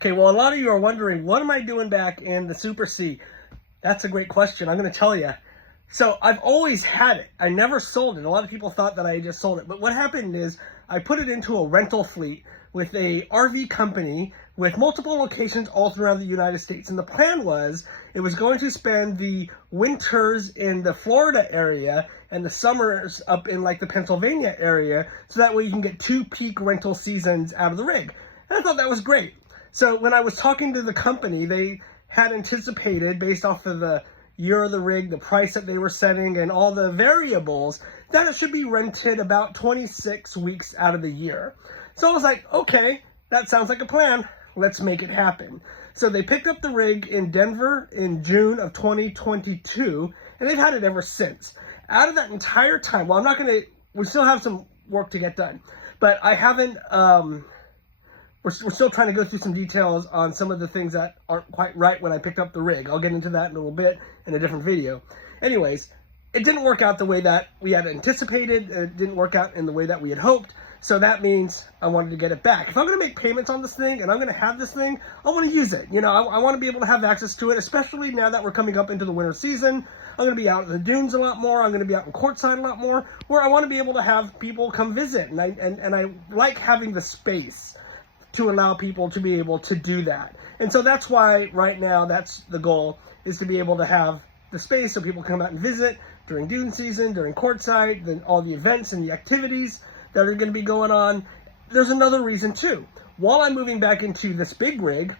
Okay, well, a lot of you are wondering, what am I doing back in the Super C? That's a great question. I'm going to tell you. So I've always had it. I never sold it. A lot of people thought that I just sold it. But what happened is I put it into a rental fleet with a RV company with multiple locations all throughout the United States. And the plan was it was going to spend the winters in the Florida area and the summers up in like the Pennsylvania area. So that way you can get 2 peak rental seasons out of the rig. And I thought that was great. So when I was talking to the company, they had anticipated, based off of the year of the rig, the price that they were setting, and all the variables, that it should be rented about 26 weeks out of the year. So I was like, okay, that sounds like a plan. Let's make it happen. So they picked up the rig in Denver in June of 2022, and they've had it ever since. Out of that entire time, well, we still have some work to get done, but I haven't, we're still trying to go through some details on some of the things that aren't quite right when I picked up the rig. I'll get into that in a little bit in a different video. Anyways, it didn't work out the way that we had anticipated. It didn't work out in the way that we had hoped. So that means I wanted to get it back. If I'm going to make payments on this thing and I'm going to have this thing, I want to use it. You know, I want to be able to have access to it, especially now that we're coming up into the winter season. I'm going to be out in the dunes a lot more. I'm going to be out in courtside a lot more, where I want to be able to have people come visit. And I like having the space to allow people to be able to do that. And so that's why right now that's the goal, is to be able to have the space so people can come out and visit during dune season, during courtside, then all the events and the activities that are going to be going on. There's another reason too. While I'm moving back into this big rig,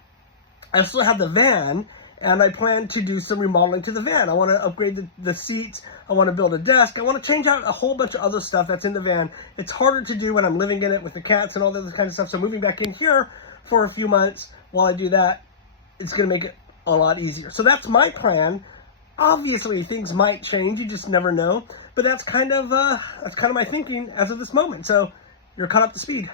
I still have the van, and I plan to do some remodeling to the van. I want to upgrade the seats. I want to build a desk. I want to change out a whole bunch of other stuff that's in the van. It's harder to do when I'm living in it with the cats and all that kind of stuff. So moving back in here for a few months while I do that, it's going to make it a lot easier. So that's my plan. Obviously, things might change. You just never know. But that's kind of my thinking as of this moment. So you're caught up to speed.